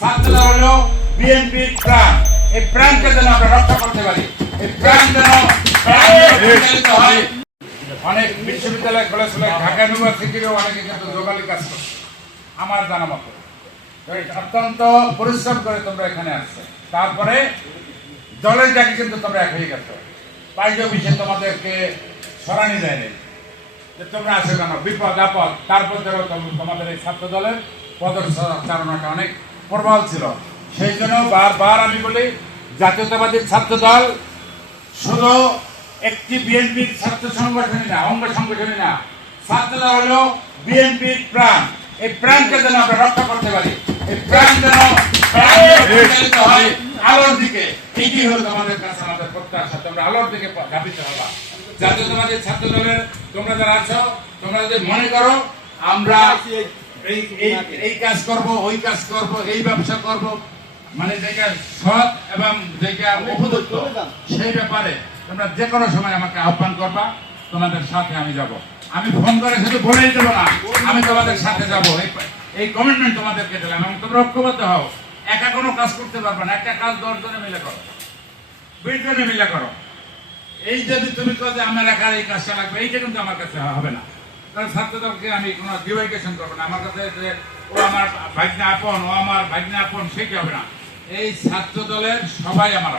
ছাত্রদল হলো বিএনপির প্রাণ। এই প্রাণকে যেন আমরা রক্ষা করতে পারি, এই প্রাণ যেন পরিচালিত হয়। অনেক বিশ্ববিদ্যালয় কলেজ ঢাকা ইউনিভার্সিটিরও অনেকে কিন্তু যোগালি কাজ করছে আমার জানা মতো। অত্যন্ত পরিশ্রম করে তোমরা এখানে আসছো, তারপরে দলের ডাকে কিন্তু তোমরা এক হয়ে গেছো। পাইজ বিষয়ে তোমাদেরকে সরানি দেয়নি যে তোমরা আসো কেন, বিপদ আপদ। তারপর ধরো তোমাদের এই ছাত্র দলের পদচারণাটা অনেক প্রবল ছিল। সেই জন্য বারবার আমি বলি, জাতীয়তাবাদী ছাত্র দল শুধু একটি বিএনপির ছাত্র সংগঠনই না, অঙ্গ সংগঠনই না, ছাত্রদল হলো বিএনপির প্রাণ। এই প্রাণকে যেন আমরা রক্ষা করতে পারি, এই প্রাণ যেন পরিচালিত হয় আলোর দিকে। এটি হলো তোমাদের কাছে আমাদের প্রত্যাশা, তোমরা আলোর দিকে ধাবিত হবা। জাতীয়তাবাদী ছাত্র দলের তোমরা যারা আছো, তোমরা যদি মনে করো আমরা এই কাজ করব, ওই কাজ করব, এই ব্যবসা করব, মানে যেটা সৎ এবং যেটা উপযুক্ত, সেই ব্যাপারে তোমরা যে কোনো সময় আমাকে আহ্বান করবা, তোমাদের সাথে আমি যাব। আমি ফোন করে শুধু বলেই দেবো না, আমি তোমাদের সাথে যাব। এই কমিটমেন্ট তোমাদেরকে দিলাম এবং তোমরা ঐক্যবদ্ধ হও। একা কোনো কাজ করতে পারবে না, একটা কাজ 10 জনে মিলে করো, 20 জনে মিলে করো। এই যদি তুমি কো যে আমার একার এই কাজটা লাগবে, এইটা কিন্তু আমার কাছে হবে না। কারণ ছাত্রদলকে আমি কোনো ডিভাইডেশন করবো না। আমার কাছে যে ও আমার ভাগ্নে আপন, ও আমার ভাগ্নে আপন, সেটা হবে না। এই ছাত্র দলের সবাই আমার।